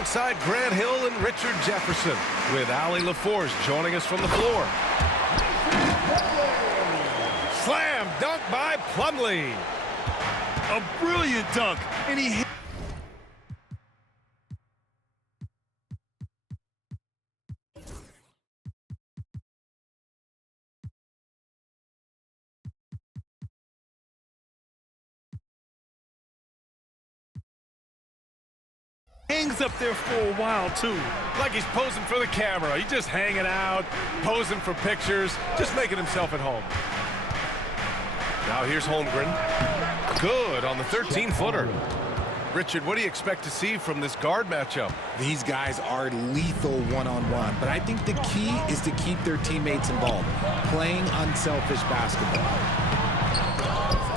alongside Grant Hill and Richard Jefferson, with Allie LaForce joining us from the floor. Slam dunk by Plumlee. A brilliant dunk, and he hit. Hangs up there for a while, too. Like he's posing for the camera. He's just hanging out, posing for pictures, just making himself at home. Now here's Holmgren. Good on the 13-footer. Richard, what do you expect to see from this guard matchup? These guys are lethal one-on-one, but I think the key is to keep their teammates involved, playing unselfish basketball.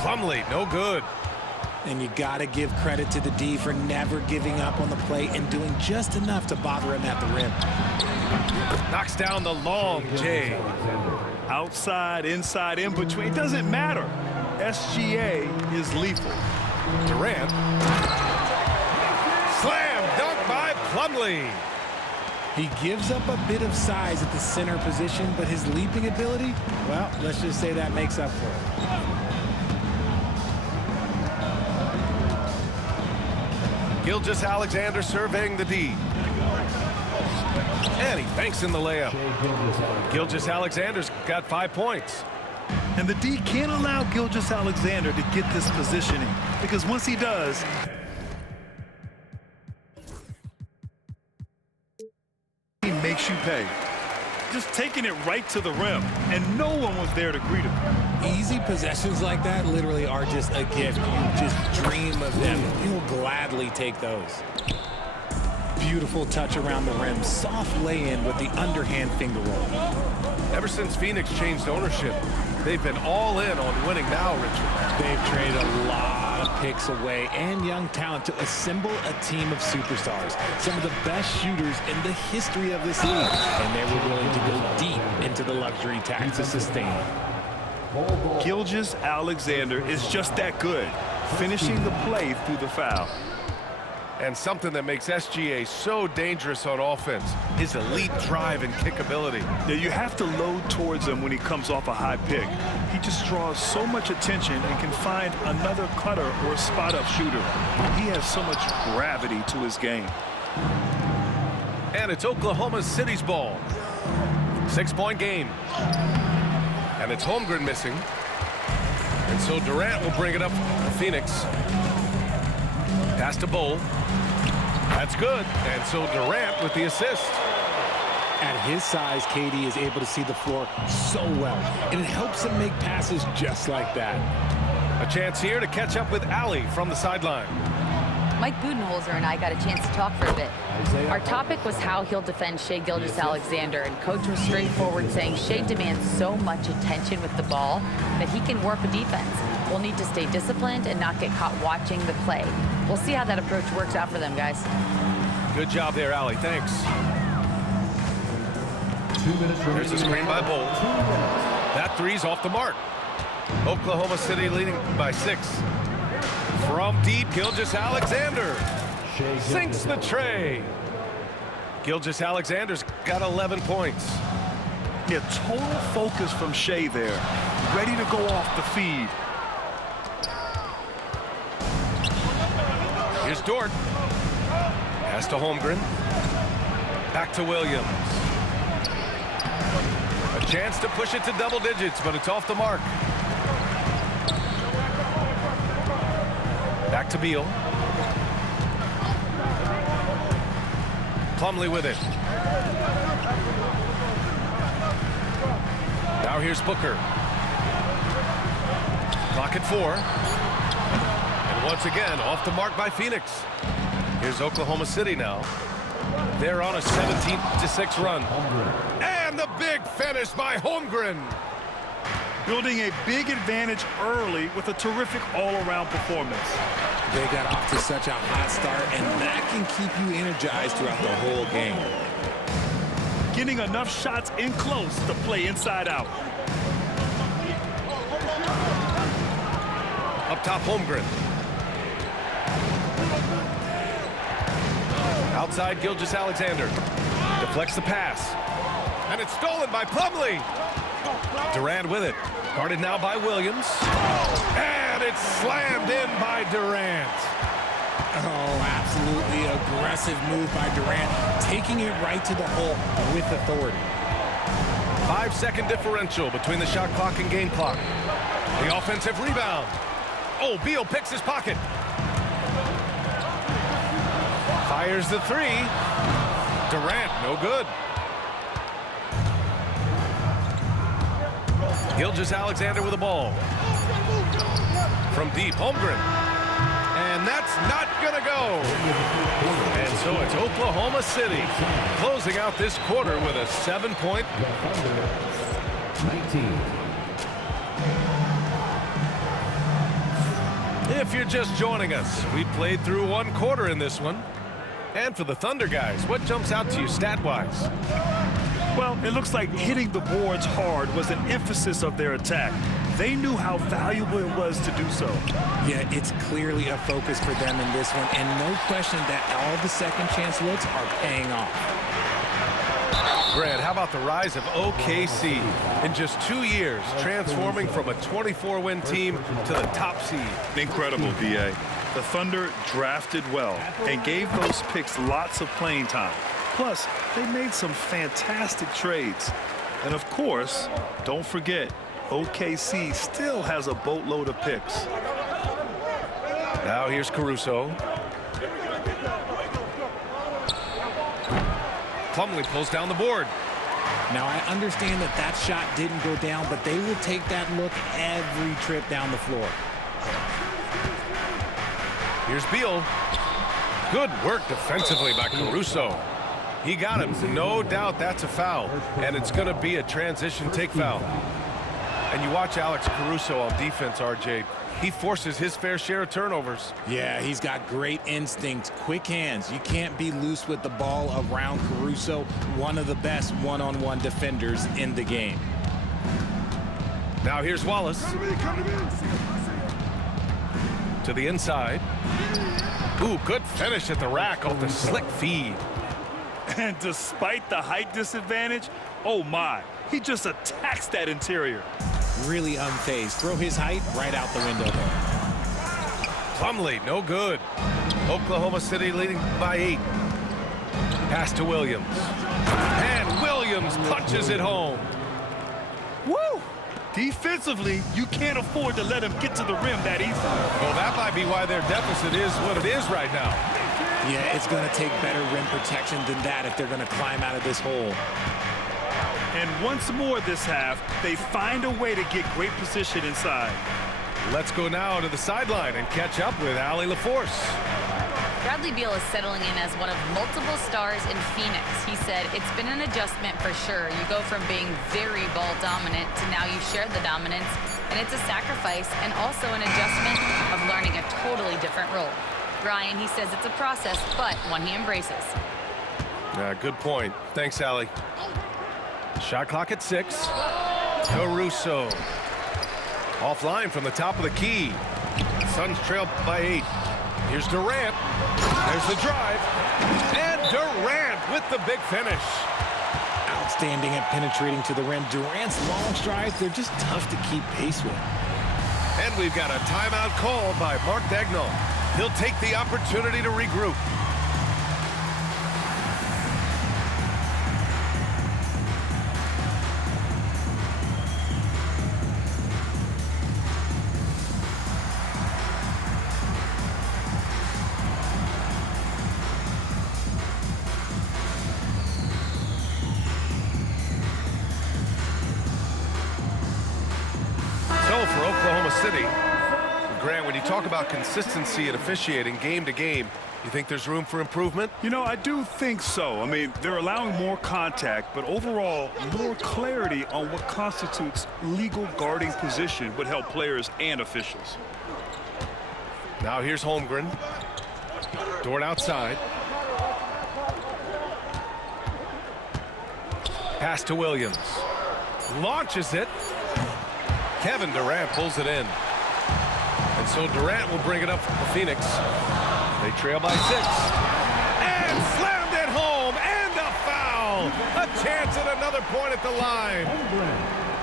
Plumlee, no good. And you got to give credit to the D for never giving up on the play and doing just enough to bother him at the rim. Knocks down the long J. Outside, inside, in between, it doesn't matter. SGA is lethal. Durant. Slam dunk by Plumlee. He gives up a bit of size at the center position, but his leaping ability, well, let's just say that makes up for it. Gilgeous-Alexander surveying the D. And he banks in the layup. Gilgeous-Alexander's got 5 points. And the D can't allow Gilgeous-Alexander to get this positioning, because once he does, he makes you pay. Just taking it right to the rim, and no one was there to greet him. Easy possessions like that literally are just a gift. You just dream of them. You'll gladly take those. Beautiful touch around the rim. Soft lay-in with the underhand finger roll. Ever since Phoenix changed ownership, they've been all in on winning now, Richard. They've traded a lot of picks away and young talent to assemble a team of superstars. Some of the best shooters in the history of this league. And they were willing to go deep into the luxury tax to sustain. Gilgeous-Alexander is just that good, finishing the play through the foul. And something that makes SGA so dangerous on offense, his elite drive and kick ability. Yeah, you have to load towards him when he comes off a high pick. He just draws so much attention and can find another cutter or spot-up shooter. He has so much gravity to his game. And it's Oklahoma City's ball. 6-point game. And it's Holmgren missing. And so Durant will bring it up for Phoenix. Pass to Bol. That's good. And so Durant with the assist. At his size, KD is able to see the floor so well, and it helps him make passes just like that. A chance here to catch up with Allie from the sideline. Mike Budenholzer and I got a chance to talk for a bit. Our topic was how he'll defend Shai Gilgeous-Alexander, and Coach was straightforward, saying Shai demands so much attention with the ball that he can warp a defense. We'll need to stay disciplined and not get caught watching the play. We'll see how that approach works out for them, guys. Good job there, Allie. Thanks. There's a screen by Bol. That three's off the mark. Oklahoma City leading by 6. From deep, Gilgeous-Alexander sinks the tray. Gilgeous-Alexander's got 11 points. Yeah, total focus from Shai there. Ready to go off the feed. Here's Dort. Pass to Holmgren. Back to Williams. A chance to push it to double digits, but it's off the mark. Back to Beal. Plumlee with it. Now here's Booker. Clock at 4. And once again, off the mark by Phoenix. Here's Oklahoma City now. They're on a 17-6 run. And the big finish by Holmgren. Building a big advantage early with a terrific all-around performance. They got off to such a hot start, and that can keep you energized throughout the whole game. Getting enough shots in close to play inside out. Up top, Holmgren. Outside Gilgeous-Alexander. Deflects the pass. And it's stolen by Plumlee. Durant with it. Guarded now by Williams. And it's slammed in by Durant. Oh, absolutely aggressive move by Durant, taking it right to the hole with authority. 5-second differential between the shot clock and game clock. The offensive rebound. Oh, Beal picks his pocket. Fires the three. Durant, no good. Gilgeous-Alexander with the ball. From deep, Holmgren. And that's not going to go. And so it's Oklahoma City closing out this quarter with a 7-point. 19. If you're just joining us, we played through one quarter in this one. And for the Thunder guys, what jumps out to you stat-wise? Well, it looks like hitting the boards hard was an emphasis of their attack. They knew how valuable it was to do so. Yeah, it's clearly a focus for them in this one, and no question that all the second chance looks are paying off. Grant, how about the rise of OKC in just 2 years, transforming from a 24-win team to the top seed? Incredible, D.A. The Thunder drafted well and gave those picks lots of playing time. Plus, they made some fantastic trades. And of course, don't forget, OKC still has a boatload of picks. Now here's Caruso. Plumlee pulls down the board. Now, I understand that that shot didn't go down, but they will take that look every trip down the floor. Here's Beal. Good work defensively by Caruso. He got him. No doubt that's a foul. And it's going to be a transition take foul. And you watch Alex Caruso on defense, RJ. He forces his fair share of turnovers. Yeah, he's got great instincts, quick hands. You can't be loose with the ball around Caruso, one of the best one-on-one defenders in the game. Now here's Wallace. To the inside. Ooh, good finish at the rack off the slick feed. And despite the height disadvantage, oh my, he just attacks that interior. Really unfazed. Throw his height right out the window there. Plumlee, no good. Oklahoma City leading by 8. Pass to Williams. And Williams punches it home. Woo! Defensively, you can't afford to let him get to the rim that easily. Well, that might be why their deficit is what it is right now. Yeah, it's going to take better rim protection than that if they're going to climb out of this hole. And once more this half, they find a way to get great position inside. Let's go now to the sideline and catch up with Allie LaForce. Bradley Beal is settling in as one of multiple stars in Phoenix. He said, it's been an adjustment for sure. You go from being very ball dominant to now you share the dominance, and it's a sacrifice and also an adjustment of learning a totally different role. Ryan, he says it's a process, but one he embraces. Good point. Thanks, Allie. Shot clock at 6. Caruso. Offline from the top of the key. Suns trail by 8. Here's Durant. There's the drive. And Durant with the big finish. Outstanding at penetrating to the rim. Durant's long strides, they're just tough to keep pace with. And we've got a timeout called by Mark Daigneault. He'll take the opportunity to regroup. For Oklahoma City, Grant, when you talk about consistency and officiating game to game, you think there's room for improvement? You know, I do think so. I mean, they're allowing more contact, but overall, more clarity on what constitutes legal guarding position would help players and officials. Now here's Holmgren. Dort outside. Pass to Williams. Launches it. Kevin Durant pulls it in. And so Durant will bring it up for Phoenix. They trail by 6. And slam Gets it another point at the line.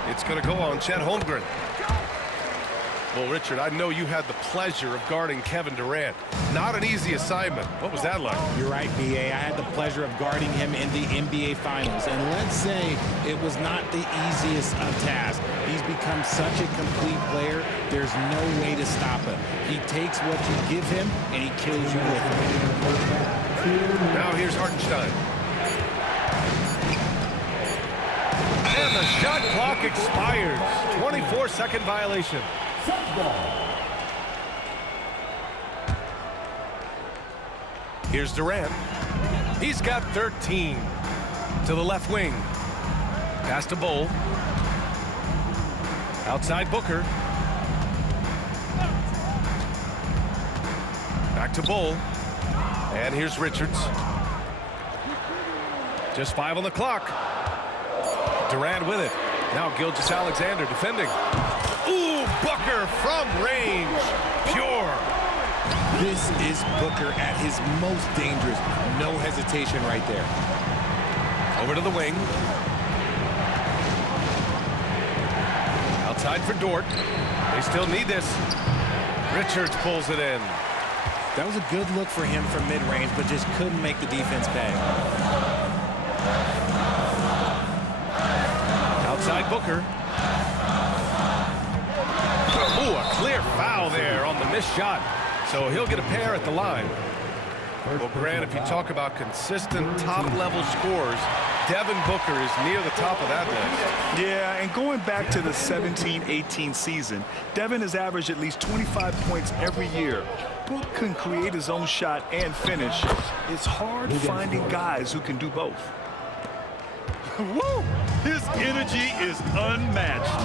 It's going to go on Chet Holmgren. Well, Richard, I know you had the pleasure of guarding Kevin Durant. Not an easy assignment. What was that like? You're right, B.A. I had the pleasure of guarding him in the NBA Finals. And let's say it was not the easiest of tasks. He's become such a complete player, there's no way to stop him. He takes what you give him, and he kills you with it. Now here's Hartenstein. And the shot clock expires. 24-second violation. Here's Durant. He's got 13. To the left wing. Pass to Bol. Outside Booker. Back to Bol. And here's Richards. Just 5 on the clock. Durant with it. Now Gilgeous-Alexander defending. Ooh, Booker from range. Pure. This is Booker at his most dangerous. No hesitation right there. Over to the wing. Outside for Dort. They still need this. Richards pulls it in. That was a good look for him from mid-range, but just couldn't make the defense pay. Outside Booker. Ooh, a clear foul there on the missed shot. So he'll get a pair at the line. Well, Grant, if you talk about consistent top-level scores, Devin Booker is near the top of that list. Yeah, and going back to the 17-18 season, Devin has averaged at least 25 points every year. Book can create his own shot and finish. It's hard finding guys who can do both. Woo! His energy is unmatched.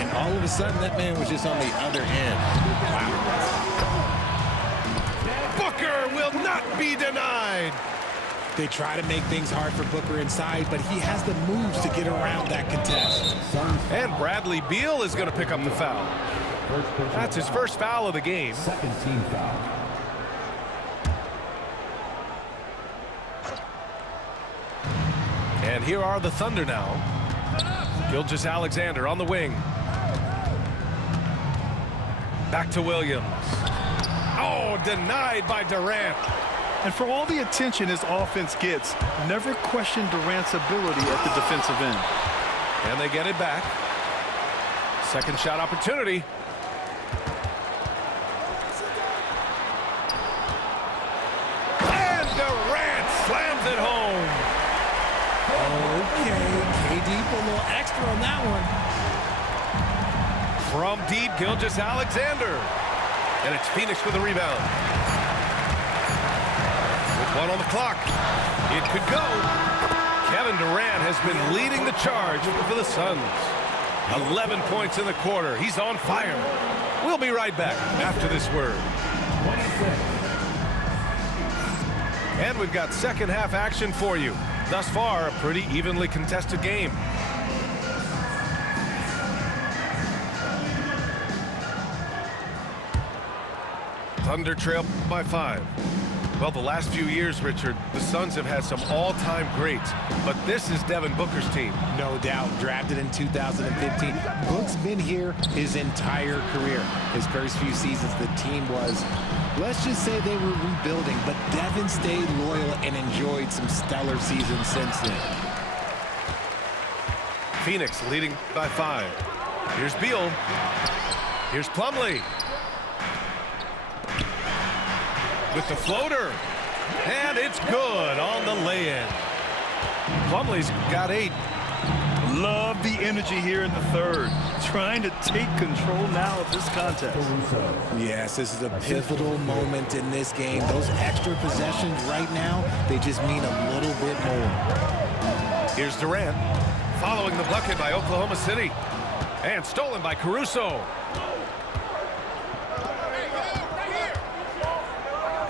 And all of a sudden, that man was just on the other end. Wow. Booker will not be denied. They try to make things hard for Booker inside, but he has the moves to get around that contest. And Bradley Beal is going to pick up the foul. That's his first foul of the game. Second team foul. And here are the Thunder now. Gilgeous-Alexander on the wing. Back to Williams. Oh, denied by Durant. And for all the attention his offense gets, never question Durant's ability at the defensive end. And they get it back. Second shot opportunity. And Durant slams it home. Okay, KD put a little extra on that one. From deep, Gilgeous-Alexander. And it's Phoenix with a rebound. With 1 on the clock. It could go. Kevin Durant has been leading the charge for the Suns. 11 points in the quarter. He's on fire. We'll be right back after this word. And we've got second half action for you. Thus far, a pretty evenly contested game. Thunder trail by 5. Well, the last few years, Richard, the Suns have had some all-time greats, but this is Devin Booker's team. No doubt, drafted in 2015. Book's been here his entire career. His first few seasons, the team was, let's just say they were rebuilding, but Devin stayed loyal and enjoyed some stellar seasons since then. Phoenix leading by 5. Here's Beal. Here's Plumlee. With the floater. And it's good on the lay-in. Plumlee's got 8. Love the energy here in the third. Trying to take control now of this contest. Yes, this is a pivotal moment in this game. Those extra possessions right now, they just mean a little bit more. Here's Durant. Following the bucket by Oklahoma City. And stolen by Caruso.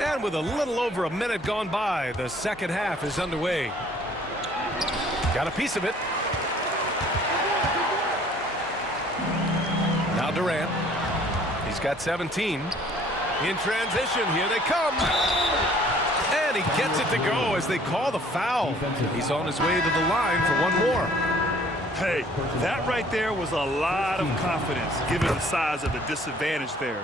And with a little over a minute gone by, the second half is underway. Got a piece of it. Now Durant. He's got 17. In transition, here they come. And And he gets it to go as they call the foul. He's on his way to the line for one more. Hey, that right there was a lot of confidence, given the size of the disadvantage there.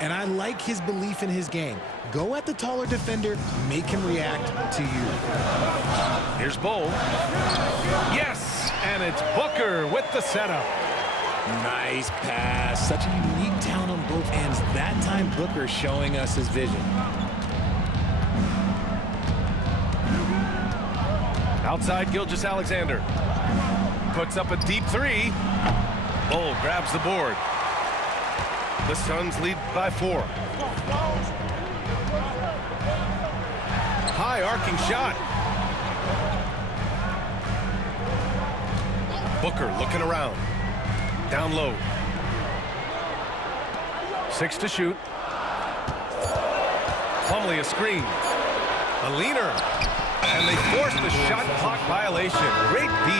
And I like his belief in his game. Go at the taller defender, make him react to you. Here's Bull. Yes, and it's Booker with the setup. Nice pass. Such a unique talent on both ends. That time, Booker showing us his vision. Outside, Gilgeous-Alexander. Puts up a deep three. Bull grabs the board. The Suns lead by 4. High arcing shot. Booker looking around. Down low. 6 to shoot. Plumlee a screen. A leaner. And they force the shot clock violation. Great D.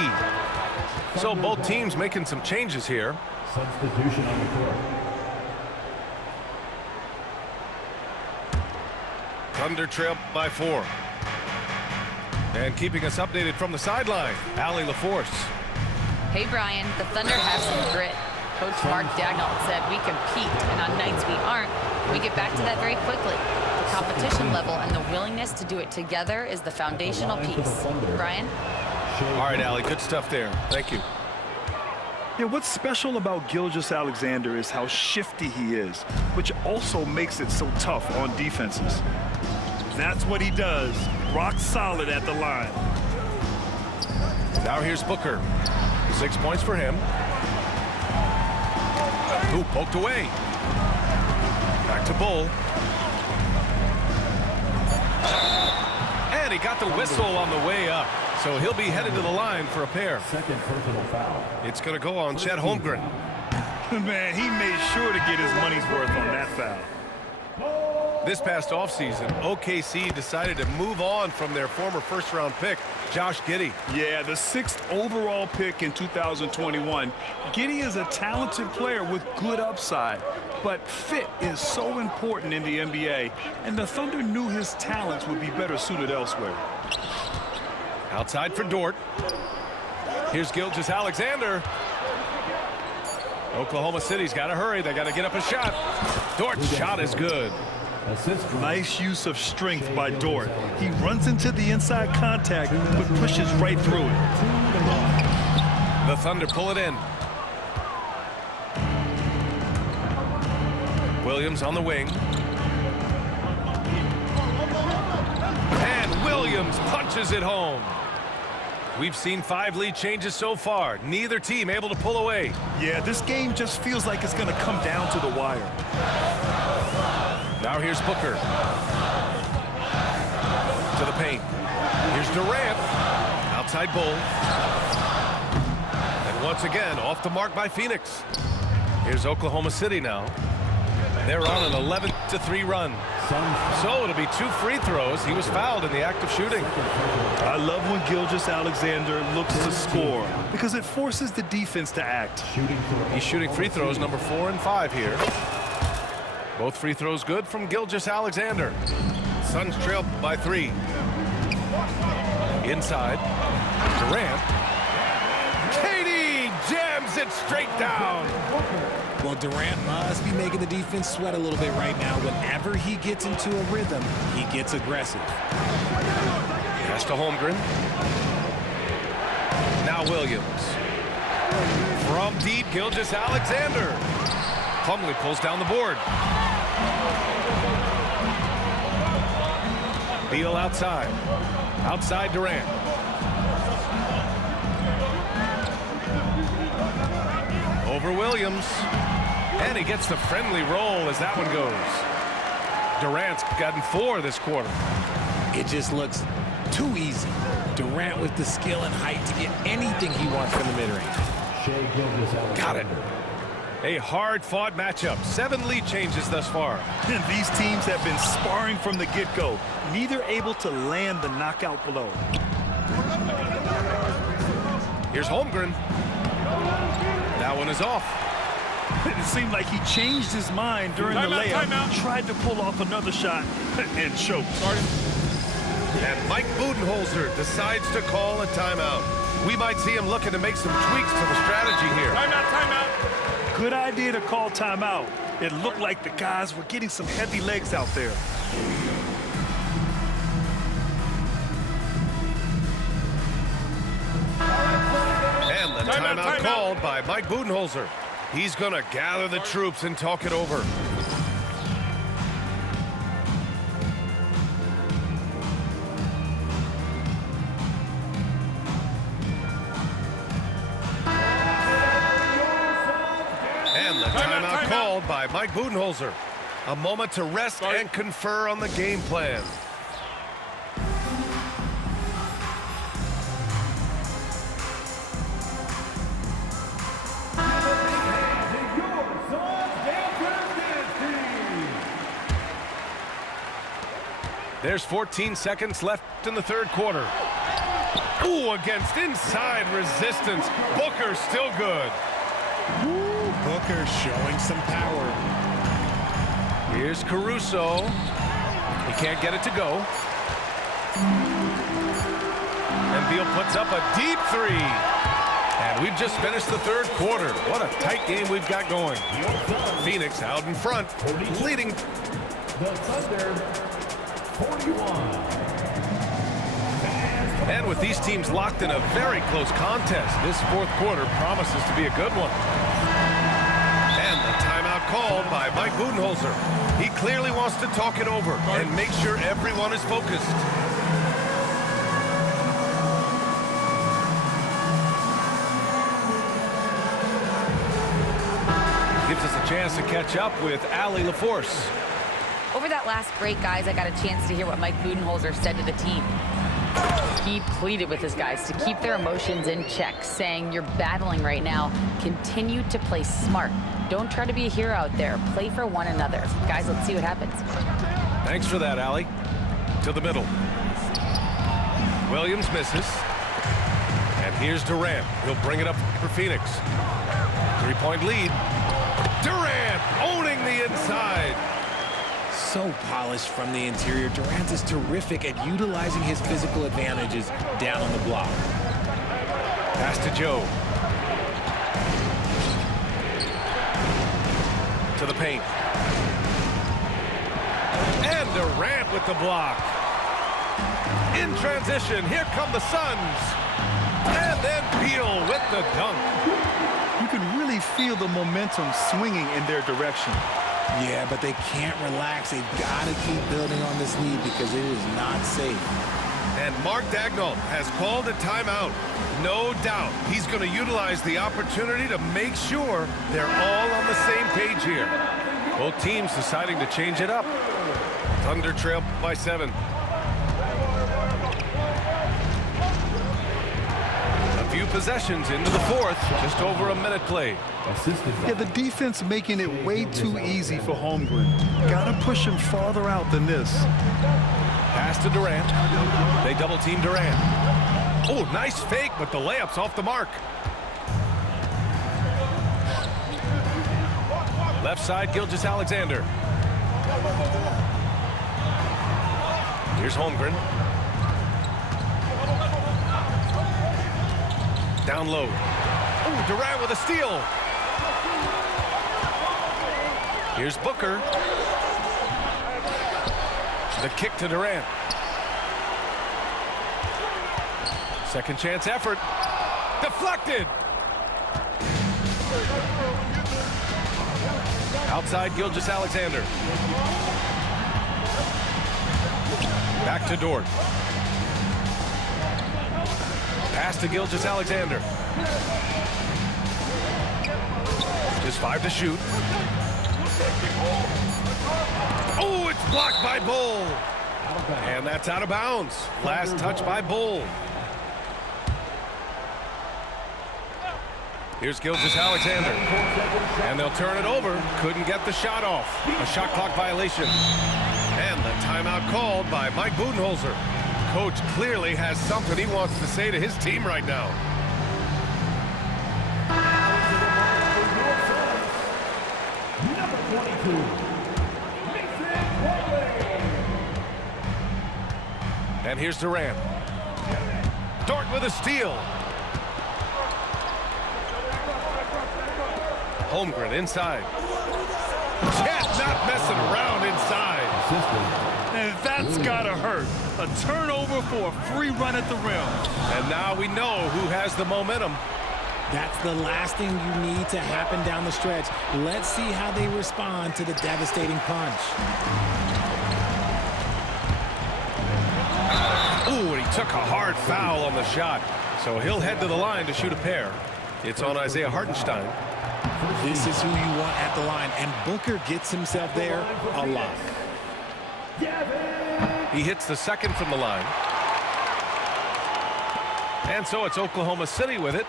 So both teams making some changes here. Substitution on the court. Thunder trail by 4. And keeping us updated from the sideline, Allie LaForce. Hey, Brian, the Thunder have some grit. Coach Mark Daigneault said we compete, and on nights we aren't, we get back to that very quickly. The competition level and the willingness to do it together is the foundational piece. Brian? All right, Allie, good stuff there. Thank you. Yeah, what's special about Gilgeous-Alexander is how shifty he is, which also makes it so tough on defenses. That's what he does. Rock solid at the line. Now here's Booker. 6 points for him. Ooh, poked away. Back to Bull. And he got the whistle on the way up. So he'll be headed to the line for a pair. Second personal foul. It's going to go on Chet Holmgren. Man, he made sure to get his money's worth on that foul. This past offseason, OKC decided to move on from their former first-round pick, Josh Giddey. Yeah, the 6th overall pick in 2021. Giddey is a talented player with good upside, but fit is so important in the NBA, and the Thunder knew his talents would be better suited elsewhere. Outside for Dort. Here's Gilgeous-Alexander. Oklahoma City's got to hurry. They got to get up a shot. Dort's shot is good. Nice use of strength by Dort. He runs into the inside contact, but pushes right through it. The Thunder pull it in. Williams on the wing. And Williams punches it home. We've seen 5 lead changes so far. Neither team able to pull away. Yeah, this game just feels like it's going to come down to the wire. Now here's Booker. To the paint. Here's Durant. Outside Bull. And once again, off the mark by Phoenix. Here's Oklahoma City now. They're on an 11-3 run. So it'll be 2 free throws. He was fouled in the act of shooting. I love when Gilgeous-Alexander looks to score because it forces the defense to act. He's shooting free throws number 4 and 5 here. Both free throws good from Gilgeous-Alexander. Suns trail by 3. Inside. Durant. Katie jams it straight down. Well, Durant must be making the defense sweat a little bit right now. Whenever he gets into a rhythm, he gets aggressive. Pass to Holmgren. Now Williams. From deep, Gilgeous-Alexander. Plumlee pulls down the board. Beal outside. Outside Durant. Over Williams. And he gets the friendly roll as that one goes. Durant's gotten 4 this quarter. It just looks too easy. Durant with the skill and height to get anything he wants from the mid-range. Got it. A hard-fought matchup. 7 lead changes thus far. And these teams have been sparring from the get-go, neither able to land the knockout blow. Here's Holmgren. That one is off. It seemed like he changed his mind during the layup, tried to pull off another shot, and choked. And Mike Budenholzer decides to call a timeout. We might see him looking to make some tweaks to the strategy here. Timeout, timeout. Good idea to call timeout. It looked like the guys were getting some heavy legs out there. And the timeout called by Mike Budenholzer. He's going to gather the troops and talk it over. And the timeout called by Mike Budenholzer. A moment to rest and confer on the game plan. There's 14 seconds left in the third quarter. Ooh, against inside resistance. Booker still good. Ooh, Booker showing some power. Here's Caruso. He can't get it to go. And Beal puts up a deep three. And we've just finished the third quarter. What a tight game we've got going. Phoenix out in front, leading. The Thunder, 41. And with these teams locked in a very close contest, this fourth quarter promises to be a good one. And the timeout called by Mike Budenholzer. He clearly wants to talk it over and make sure everyone is focused. Gives us a chance to catch up with Allie LaForce. Over that last break, guys, I got a chance to hear what Mike Budenholzer said to the team. He pleaded with his guys to keep their emotions in check, saying, "You're battling right now. Continue to play smart. Don't try to be a hero out there. Play for one another." Guys, let's see what happens. Thanks for that, Allie. To the middle. Williams misses. And here's Durant. He'll bring it up for Phoenix. 3-point lead. Durant owning the inside. So polished from the interior. Durant is terrific at utilizing his physical advantages down on the block. Pass to Joe. To the paint. And Durant with the block. In transition, here come the Suns. And then Beal with the dunk. You can really feel the momentum swinging in their direction. Yeah, but they can't relax. They've got to keep building on this lead because it is not safe. And Mark Daigneault has called a timeout. No doubt he's going to utilize the opportunity to make sure they're all on the same page here. Both teams deciding to change it up. Thunder trail by 7. A few possessions into the fourth, just over a minute played. Yeah, the defense making it way too easy for Holmgren. Gotta push him farther out than this. Pass to Durant. They double team Durant. Oh, nice fake, but the layup's off the mark. Left side, Gilgeous-Alexander. Here's Holmgren. Down low. Oh, Durant with a steal. Here's Booker. The kick to Durant. Second chance effort. Deflected. Outside Gilgeous-Alexander. Back to Dort. Pass to Gilgeous-Alexander. Just 5 to shoot. Oh, it's blocked by Bull. And that's out of bounds. Last touch by Bull. Here's Gilgeous-Alexander. And they'll turn it over. Couldn't get the shot off. A shot clock violation. And the timeout called by Mike Budenholzer. Coach clearly has something he wants to say to his team right now. Number 22, Mason Plumlee. And here's Durant. Dort with a steal. Holmgren inside. Chet not messing around inside. And that's gotta hurt. A turnover for a free run at the rim. And now we know who has the momentum. That's the last thing you need to happen down the stretch. Let's see how they respond to the devastating punch. Ooh, and he took a hard foul on the shot. So he'll head to the line to shoot a pair. It's on Isaiah Hartenstein. This is who you want at the line, and Booker gets himself there a lot. He hits the second from the line. And so it's Oklahoma City with it.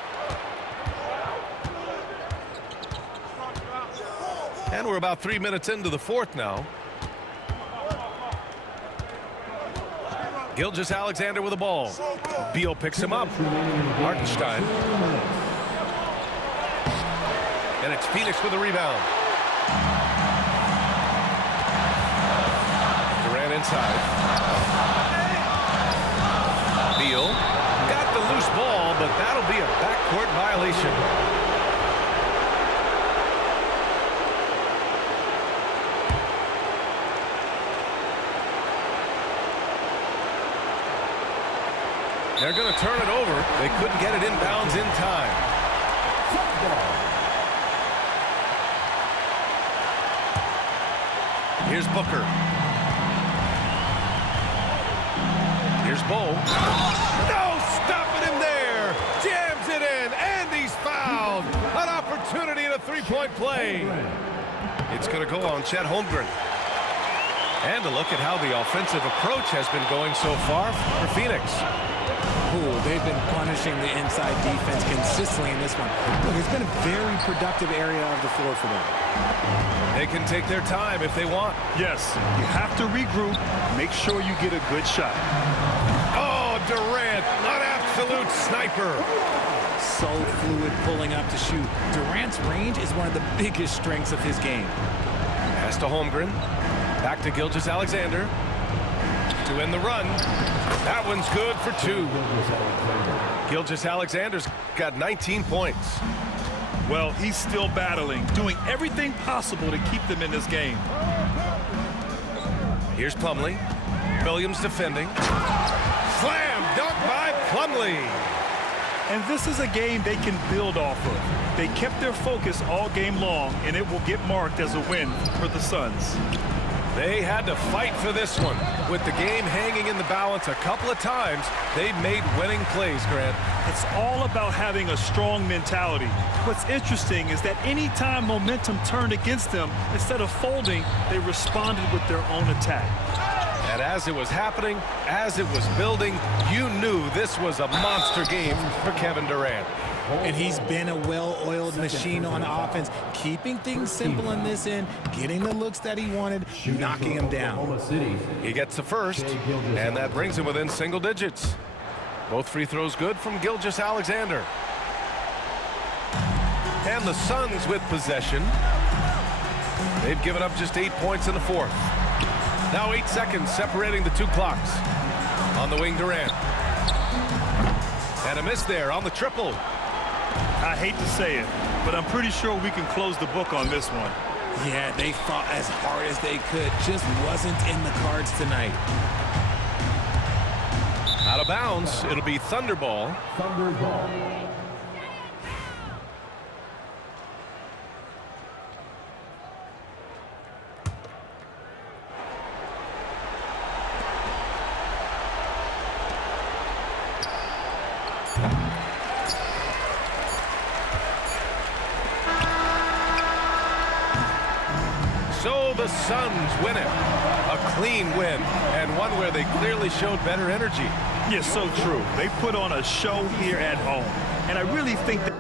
And we're about 3 minutes into the fourth now. Gilgeous-Alexander with the ball. Beal picks him up. Hartenstein. And it's Phoenix with the rebound. Durant inside. Beal got the loose ball, but that'll be a backcourt violation. They're going to turn it over. They couldn't get it inbounds in time. Here's Booker. Here's Bo. No, stopping him there. Jams it in, and he's fouled. An opportunity in a three-point play. It's going to go on Chet Holmgren. And a look at how the offensive approach has been going so far for Phoenix. Ooh, they've been punishing the inside defense consistently in this one. Look, it's been a very productive area of the floor for them. They can take their time if they want. Yes, you have to regroup. Make sure you get a good shot. Oh, Durant, an absolute sniper. So fluid pulling up to shoot. Durant's range is one of the biggest strengths of his game. Pass to Holmgren. Back to Gilgeous-Alexander. To end the run. That one's good for two. Gilgeous-Alexander's got 19 points. Well, he's still battling, doing everything possible to keep them in this game. Here's Plumlee. Williams defending. Slam dunk by Plumlee. And this is a game they can build off of. They kept their focus all game long, and it will get marked as a win for the Suns. They had to fight for this one. With the game hanging in the balance a couple of times, they've made winning plays, Grant. It's all about having a strong mentality. What's interesting is that anytime momentum turned against them, instead of folding, they responded with their own attack. And as it was happening, as it was building, you knew this was a monster game for Kevin Durant. And he's been a well-oiled machine on offense, keeping things simple in this end, getting the looks that he wanted, knocking him down. He gets the first, and that brings him within single digits. Both free throws good from Gilgeous-Alexander. And the Suns with possession. They've given up just 8 points in the fourth. Now 8 seconds separating the two clocks. On the wing, Durant. And a miss there on the triple. I hate to say it, but I'm pretty sure we can close the book on this one. Yeah, they fought as hard as they could. Just wasn't in the cards tonight. Out of bounds, it'll be Thunderball. So the Suns win it. A clean win, and one where they clearly showed better energy. Yes, so true. They put on a show here at home, and I really think that